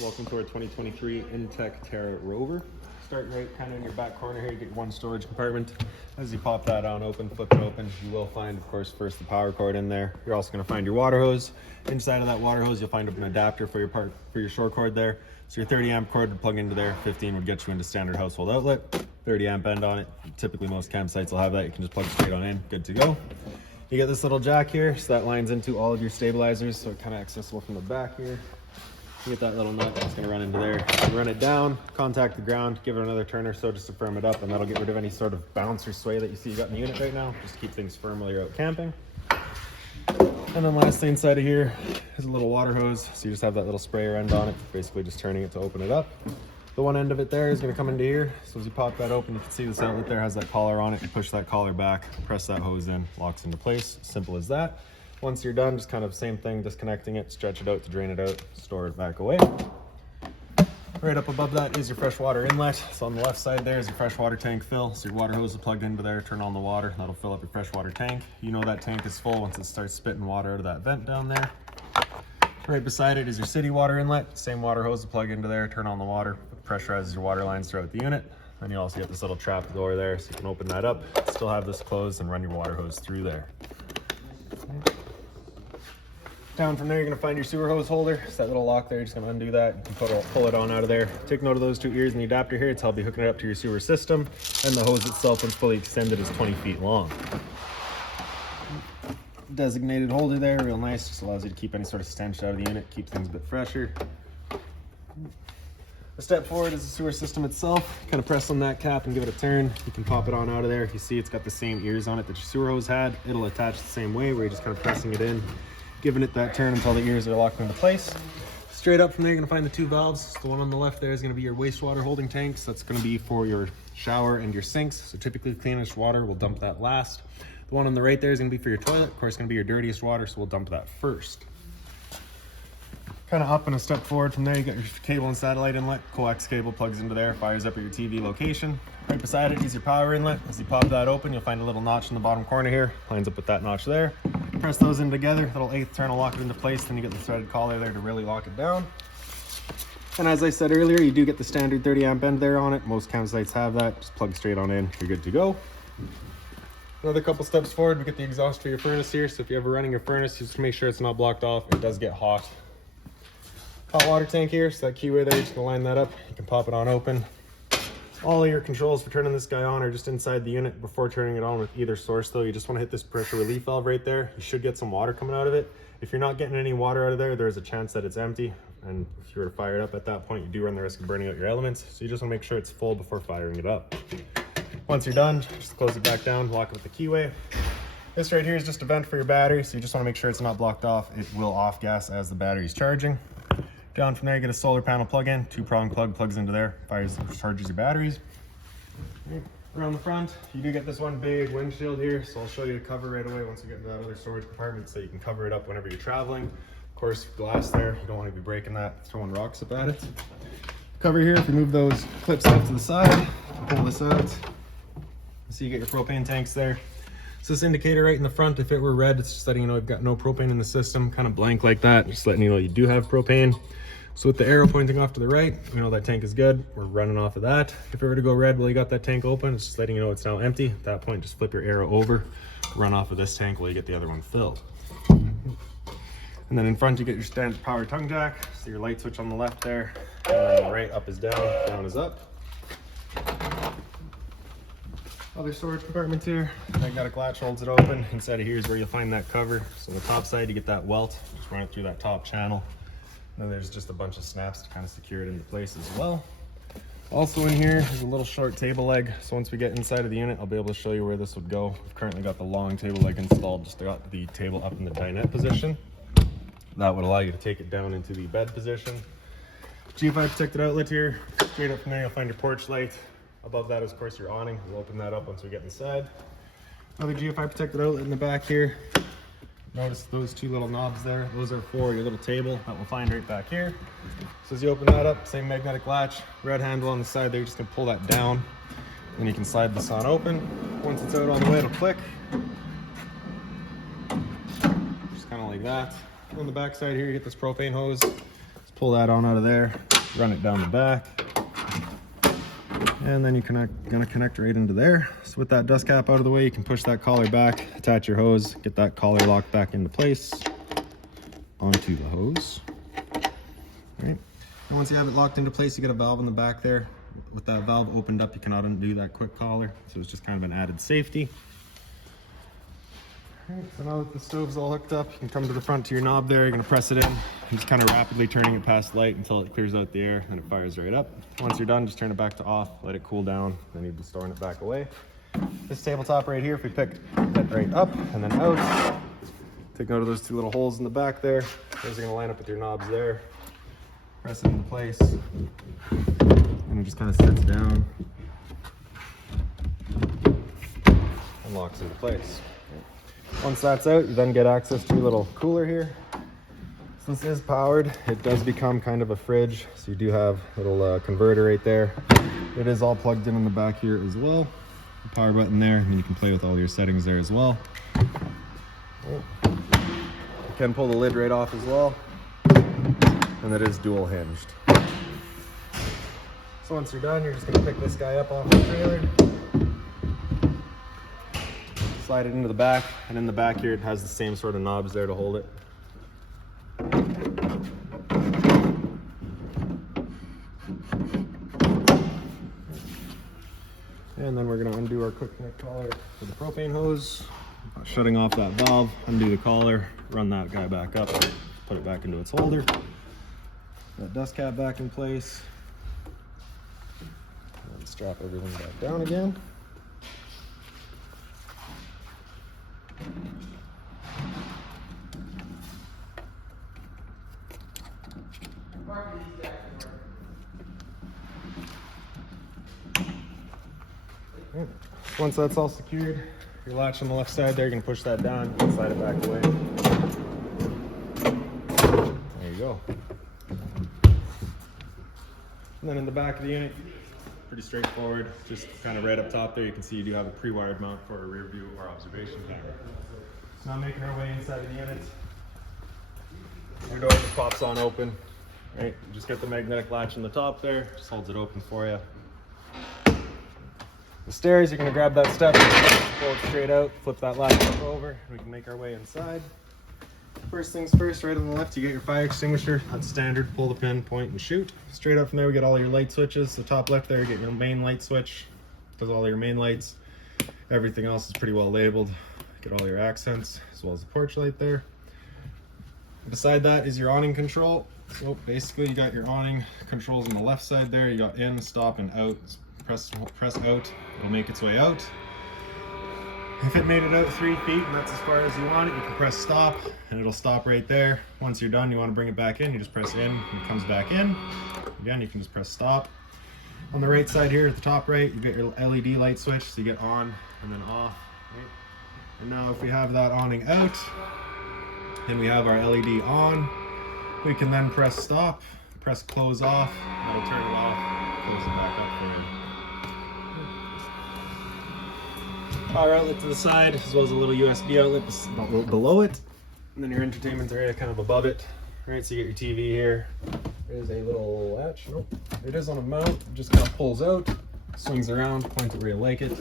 Welcome to our 2023 InTech Terra Rover. Starting right kind of in your back corner here, you get one storage compartment. As you pop that on open, flip it open, you will find, of course, first the power cord in there. You're also going to find your water hose. Inside of that water hose, you'll find an adapter for your short cord there. So your 30 amp cord would plug into there, 15 would get you into standard household outlet, 30 amp end on it. Typically most campsites will have that. You can just plug it straight on in, good to go. You get this little jack here, so that lines into all of your stabilizers, so kind of accessible from the back here. You get that little nut that's going to run into there. You run it down, contact the ground, give it another turn or so just to firm it up, and that'll get rid of any sort of bounce or sway that you see you got in the unit right now. Just keep things firm while you're out camping. And then lastly, inside of here is a little water hose. So you just have that little sprayer end on it, basically just turning it to open it up. The one end of it there is going to come into here. So as you pop that open, you can see this outlet there has that collar on it. You push that collar back, press that hose in, locks into place. Simple as that. Once you're done, just kind of same thing, disconnecting it, stretch it out to drain it out, store it back away. Right up above that is your freshwater inlet. So on the left side there is your freshwater tank fill. So your water hose is plugged into there, turn on the water, that'll fill up your freshwater tank. You know that tank is full once it starts spitting water out of that vent down there. Right beside it is your city water inlet. Same water hose to plug into there, turn on the water, pressurizes your water lines throughout the unit. Then you also get this little trap door there, so you can open that up, still have this closed, and run your water hose through there. Down from there, you're going to find your sewer hose holder. It's that little lock there. You're just going to undo that. You can pull it on out of there. Take note of those two ears and the adapter here. It's how I'll be hooking it up to your sewer system. And the hose itself, when it's fully extended, is 20 feet long. Designated holder there, real nice. Just allows you to keep any sort of stench out of the unit, keep things a bit fresher. A step forward is the sewer system itself. Kind of press on that cap and give it a turn. You can pop it on out of there. You see it's got the same ears on it that your sewer hose had. It'll attach the same way, where you're just kind of pressing it in, giving it that turn until the ears are locked into place. Straight up from there, you're going to find the two valves. The one on the left there is going to be your wastewater holding tanks. That's going to be for your shower and your sinks. So typically cleanest water, we'll dump that last. The one on the right there is going to be for your toilet. Of course, it's going to be your dirtiest water, so we'll dump that first. Kind of up and a step forward from there, you got your cable and satellite inlet. Coax cable plugs into there, fires up at your TV location. Right beside it is your power inlet. As you pop that open, you'll find a little notch in the bottom corner here. Lines up with that notch there. Press those in together, that'll eighth turn will lock it into place, then you get the threaded collar there to really lock it down. And as I said earlier, you do get the standard 30 amp end there on it. Most campsites have that. Just plug straight on in, you're good to go. Another couple steps forward, we get the exhaust for your furnace here. So if you're ever running your furnace, just make sure it's not blocked off. It does get hot. Hot water tank here, so that keyway there, you're just gonna line that up. You can pop it on open. All of your controls for turning this guy on are just inside the unit. Before turning it on with either source though, you just want to hit this pressure relief valve right there. You should get some water coming out of it. If you're not getting any water out of there, there's a chance that it's empty. And if you were to fire it up at that point, you do run the risk of burning out your elements. So you just want to make sure it's full before firing it up. Once you're done, just close it back down, lock it with the keyway. This right here is just a vent for your battery. So you just want to make sure it's not blocked off. It will off gas as the battery is charging. Down from there, you get a solar panel plug-in, two-prong plug plugs into there, charges your batteries. Around the front, you do get this one big windshield here, so I'll show you the cover right away once you get into that other storage compartment, so you can cover it up whenever you're traveling. Of course, glass there, you don't want to be breaking that, throwing rocks up at it. Cover here, if you move those clips off to the side, pull this out, so you get your propane tanks there. So this indicator right in the front, if it were red, it's just letting you know you've got no propane in the system, kind of blank like that, just letting you know you do have propane. So with the arrow pointing off to the right, you know that tank is good. We're running off of that. If it were to go red while you got that tank open, it's just letting you know it's now empty. At that point, just flip your arrow over, run off of this tank while you get the other one filled. And then in front, you get your standard power tongue jack. So your light switch on the left there, and then the right, up is down, down is up. Other storage compartments here. I got a latch holds it open. Inside of here is where you'll find that cover. So on the top side, you get that welt. Just run it through that top channel. And then there's just a bunch of snaps to kind of secure it into place as well. Also in here is a little short table leg. So once we get inside of the unit, I'll be able to show you where this would go. We've currently got the long table leg installed. Just got the table up in the dinette position. That would allow you to take it down into the bed position. GFI protected outlet here. Straight up from there, you'll find your porch light. Above that is, of course, your awning. We'll open that up once we get inside. Another GFI protected outlet in the back here. Notice those two little knobs there. Those are for your little table that we'll find right back here. So as you open that up, same magnetic latch, red handle on the side there. You're just gonna pull that down. Then you can slide this on open. Once it's out on the way, it'll click. Just kind of like that. On the back side here, you get this propane hose. Just pull that on out of there, run it down the back, and then you're gonna connect right into there. So with that dust cap out of the way, you can push that collar back, attach your hose, get that collar locked back into place onto the hose. All right. And once you have it locked into place, you get a valve in the back there. With that valve opened up, you cannot undo that quick collar, so it's just kind of an added safety. All right, so now that the stove's all hooked up, you can come to the front to your knob there. You're gonna press it in. I'm just kind of rapidly turning it past light until it clears out the air, and it fires right up. Once you're done, just turn it back to off, let it cool down, then you'll be storing it back away. This tabletop right here, if we pick it right up and then out, take note of those two little holes in the back there. Those are gonna line up with your knobs there. Press it into place, and it just kind of sits down and locks into place. Once that's out, you then get access to your little cooler here. Since this is powered, it does become kind of a fridge, so you do have a little converter right there. It is all plugged in the back here as well. The power button there, and you can play with all your settings there as well. You can pull the lid right off as well, and it is dual hinged. So once you're done, you're just going to pick this guy up off the trailer, slide it into the back, and in the back here it has the same sort of knobs there to hold it. And then we're going to undo our quick connect collar for the propane hose, shutting off that valve, undo the collar, run that guy back up, put it back into its holder, that dust cap back in place, and strap everything back down again. Once that's all secured, your latch on the left side there, you're going to push that down and slide it back away. There you go. And then in the back of the unit, pretty straightforward. Just kind of right up top there, you can see you do have a pre-wired mount for a rear view or observation camera. Now making our way inside of the unit, your door just pops on open. Right, just get the magnetic latch on the top there, just holds it open for you. The stairs, you're going to grab that step, pull it straight out, flip that latch up over, and we can make our way inside. First things first, right on the left, you get your fire extinguisher. That's standard. Pull the pin, point, and shoot. Straight up from there, we get all your light switches. The top left there, you get your main light switch. Does all your main lights. Everything else is pretty well labeled. Get all your accents, as well as the porch light there. Beside that is your awning control. So basically, you got your awning controls on the left side there. You got in, stop, and out. Press out, it'll make its way out. If it made it out 3 feet and that's as far as you want it, you can press stop and it'll stop right there. Once you're done, you want to bring it back in, you just press in and it comes back in. Again, you can just press stop. On the right side here at the top right, you get your LED light switch, so you get on and then off. Right? And now if we have that awning out and we have our LED on, we can then press stop, press close off, that'll turn it off, close it back up for you. Power outlet to the side, as well as a little USB outlet below it, and then your entertainment area kind of above it. Right, so you get your TV here. There's a little latch. Nope, it is on a mount. It just kind of pulls out, swings around, point it where you like it.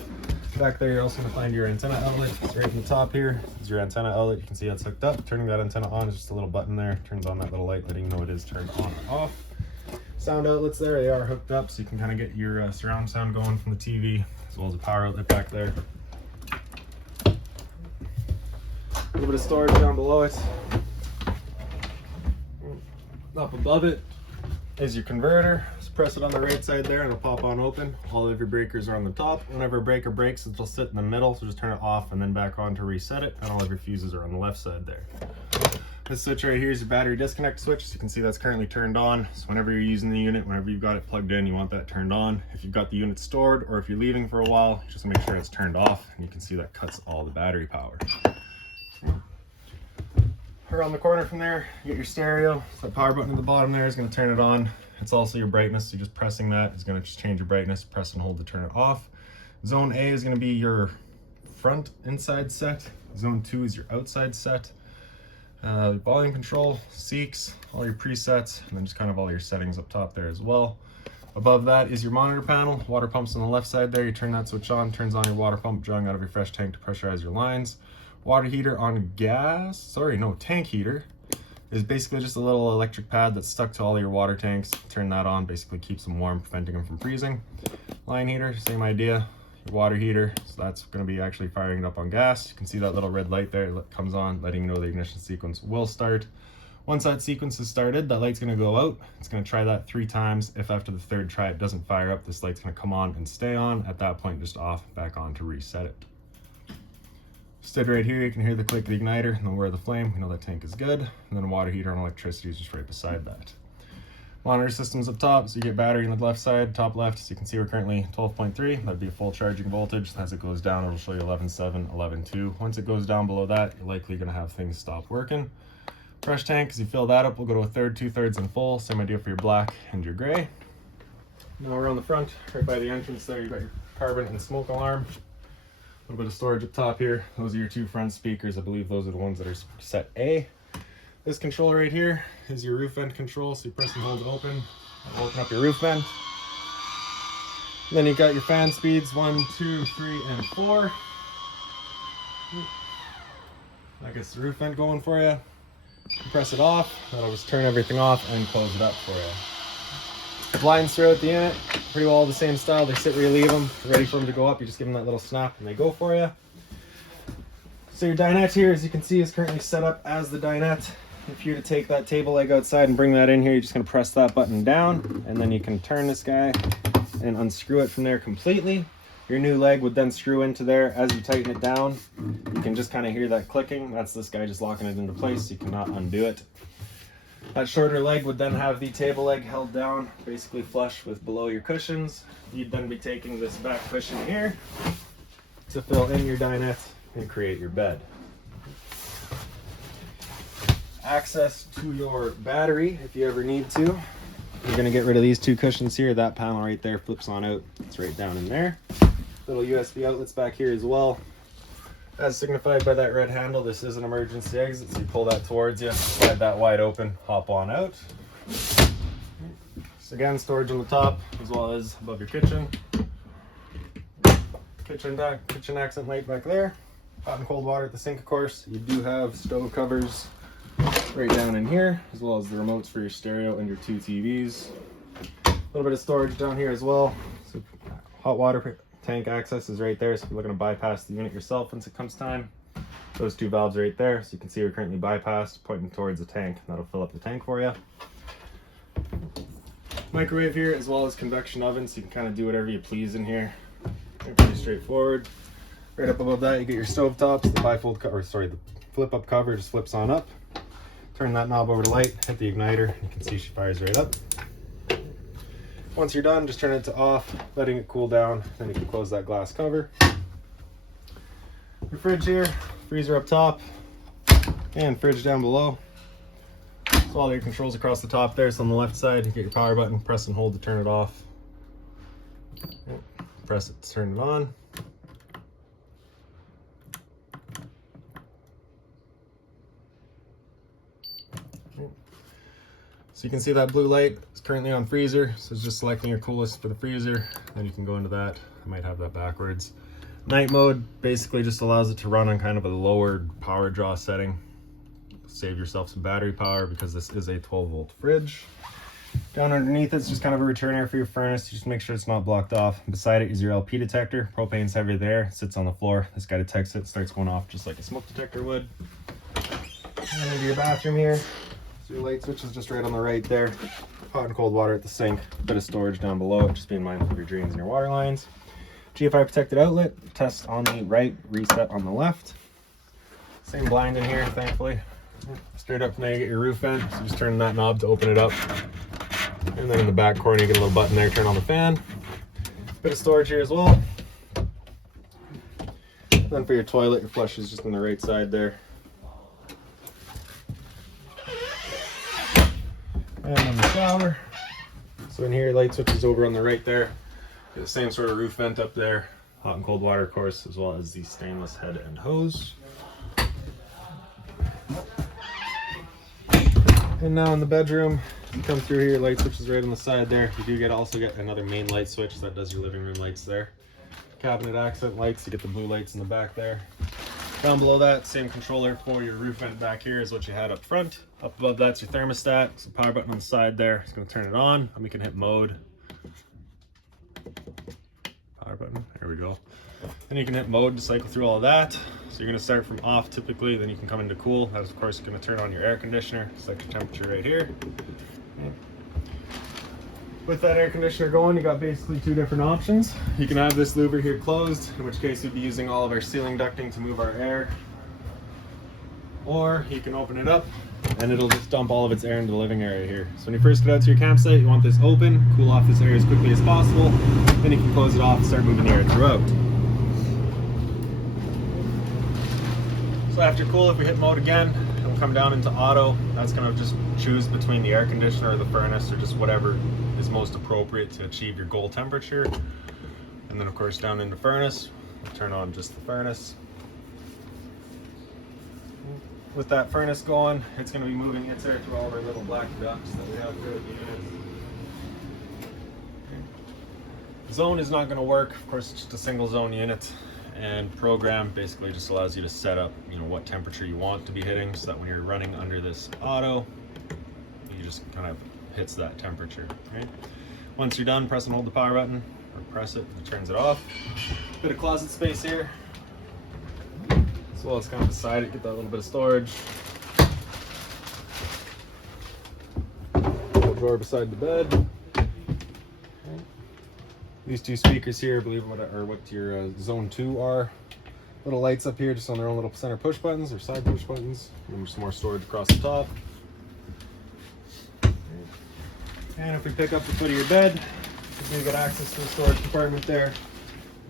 Back there, you're also going to find your antenna outlet. It's right in the top here. Is your antenna outlet. You can see that's hooked up. Turning that antenna on is just a little button there. Turns on that little light, letting you know it is turned on or off. Sound outlets there, they are hooked up, so you can kind of get your surround sound going from the TV, as well as a power outlet back there. A little bit of storage down below it. Up above it is your converter. Just press it on the right side there and it'll pop on open. All of your breakers are on the top. Whenever a breaker breaks, it'll sit in the middle, so just turn it off and then back on to reset it. And all of your fuses are on the left side there. This switch right here is your battery disconnect switch. So you can see that's currently turned on. So whenever you're using the unit, whenever you've got it plugged in, you want that turned on. If you've got the unit stored or if you're leaving for a while, just make sure it's turned off, and you can see that cuts all the battery power. Around the corner from there, you get your stereo. So the power button at the bottom there is going to turn it on. It's also your brightness, so just pressing that is going to just change your brightness. Press and hold to turn it off. Zone A is going to be your front inside set. Zone 2 is your outside set. Volume control, seeks, all your presets, and then just kind of all your settings up top there as well. Above that is your monitor panel. Water pumps on the left side there. You turn that switch on, turns on your water pump, drawing out of your fresh tank to pressurize your lines. Water heater on tank heater is basically just a little electric pad that's stuck to all your water tanks. Turn that on, basically keeps them warm, preventing them from freezing. Line heater, same idea. Your water heater, so that's going to be actually firing it up on gas. You can see that little red light there that comes on, letting you know the ignition sequence will start. Once that sequence is started, that light's going to go out. It's going to try that 3 times. If after the 3rd try it doesn't fire up, this light's going to come on and stay on. At that point, just off, back on to reset it. Stood right here, you can hear the click of the igniter and the whir of the flame. You know that tank is good. And then a water heater and electricity is just right beside that. Monitor systems up top, so you get battery on the left side, top left. So you can see we're currently 12.3. That'd be a full charging voltage. As it goes down, it'll show you 11.7, 11.2. Once it goes down below that, you're likely going to have things stop working. Fresh tank, as you fill that up, we'll go to a 1/3, 2/3 and full. Same idea for your black and your gray. Now we're on the front, right by the entrance there, you've got your carbon and smoke alarm. A little bit of storage up top here. Those are your 2 front speakers. I believe those are the ones that are set A. This control right here is your roof vent control. So you press and hold it open. It'll open up your roof vent. And then you've got your fan speeds, 1, 2, 3, and 4. That gets the roof vent going for you. Press it off. That'll just turn everything off and close it up for you. Blinds throughout the unit, pretty well all the same style. They sit where you leave them. Ready for them to go up, you just give them that little snap and they go for you. So your dinette here, as you can see, is currently set up as the dinette. If you were to take that table leg outside and bring that in here, you're just going to press that button down, and then you can turn this guy and unscrew it from there completely. Your new leg would then screw into there. As you tighten it down, you can just kind of hear that clicking. That's this guy just locking it into place. You cannot undo it. That shorter leg would then have the table leg held down, basically flush with below your cushions. You'd then be taking this back cushion here to fill in your dinette and create your bed. Access to your battery if you ever need to. You're going to get rid of these 2 cushions here. That panel right there flips on out. It's right down in there. Little USB outlets back here as well. As signified by that red handle, this is an emergency exit, so you pull that towards you, slide that wide open, hop on out. So again, storage on the top as well as above your kitchen. Kitchen accent light back there. Hot and cold water at the sink, of course. You do have stove covers right down in here, as well as the remotes for your stereo and your 2 TVs. A little bit of storage down here as well. So hot water tank access is right there, so if you're looking to bypass the unit yourself once it comes time, those 2 valves right there. So you can see we're currently bypassed, pointing towards the tank. That'll fill up the tank for you. Microwave here, as well as convection oven, so you can kind of do whatever you please in here. Pretty straightforward. Right up above that, you get your stove tops. The the flip up cover just flips on up. Turn that knob over to light, hit the igniter. You can see she fires right up. Once you're done, just turn it to off, letting it cool down. Then you can close that glass cover. Your fridge here, freezer up top, and fridge down below. So all your controls across the top there. So on the left side, you get your power button, press and hold to turn it off. Press it to turn it on. So you can see that blue light is currently on freezer. So it's just selecting your coolest for the freezer. Then you can go into that. I might have that backwards. Night mode basically just allows it to run on kind of a lower power draw setting. Save yourself some battery power because this is a 12-volt fridge. Down underneath it's just kind of a return air for your furnace. Just make sure it's not blocked off. Beside it is your LP detector. Propane's heavy there, it sits on the floor. This guy detects it, starts going off just like a smoke detector would. And then into your bathroom here. So your light switch is just right on the right there. Hot and cold water at the sink. Bit of storage down below it, just being mindful of your drains and your water lines. GFI protected outlet, test on the right, reset on the left. Same blind in here, thankfully. Straight up from there you get your roof vent, so just turn that knob to open it up. And then in the back corner you get a little button there, turn on the fan. Bit of storage here as well. Then for your toilet, your flush is just on the right side there. And then the shower. So in here, your light switch is over on the right there. Get the same sort of roof vent up there. Hot and cold water, of course, as well as the stainless head and hose. And now in the bedroom, you come through here, light switch is right on the side there. You do also get another main light switch that does your living room lights there. Cabinet accent lights, you get the blue lights in the back there. Down below that, same controller for your roof vent back here is what you had up front. Up above that's your thermostat. So power button on the side there. It's going to turn it on, and we can hit mode. Power button, there we go. Then you can hit mode to cycle through all of that. So you're going to start from off typically, then you can come into cool. That is of course going to turn on your air conditioner, set your temperature right here. Okay. With that air conditioner going, you got basically two different options. You can have this louver here closed, in which case we'd be using all of our ceiling ducting to move our air. Or you can open it up and it'll just dump all of its air into the living area here. So when you first get out to your campsite, you want this open, cool off this area as quickly as possible. Then you can close it off and start moving the air throughout. So after cool, if we hit mode again, it'll come down into auto. That's going to just choose between the air conditioner or the furnace or just whatever is most appropriate to achieve your goal temperature. And then of course down into furnace, we'll turn on just the furnace. With that furnace going, it's going to be moving its air through all of our little black ducts that we have throughout the unit. Zone is not going to work. Of course, it's just a single zone unit. And program basically just allows you to set up, what temperature you want to be hitting, so that when you're running under this auto, you just kind of hits that temperature. Right? Once you're done, press and hold the power button, or press it, it turns it off. Bit of closet space here. As well as kind of beside it, get that little bit of storage. Little drawer beside the bed. These two speakers here, I believe what your zone 2 are. Little lights up here just on their own little center push buttons or side push buttons. And there's some more storage across the top. And if we pick up the foot of your bed, you do get access to the storage compartment there.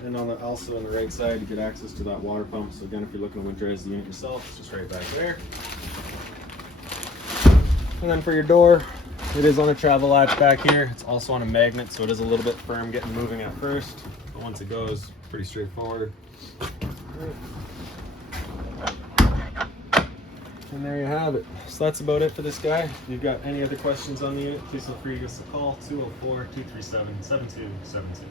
And also on the right side, you get access to that water pump. So again, if you're looking to winterize the unit yourself, it's just right back there. And then for your door, it is on a travel latch back here. It's also on a magnet, so it is a little bit firm getting moving at first. But once it goes, pretty straightforward. And there you have it. So that's about it for this guy. If you've got any other questions on the unit, please feel free to give us a call, 204-237-7272.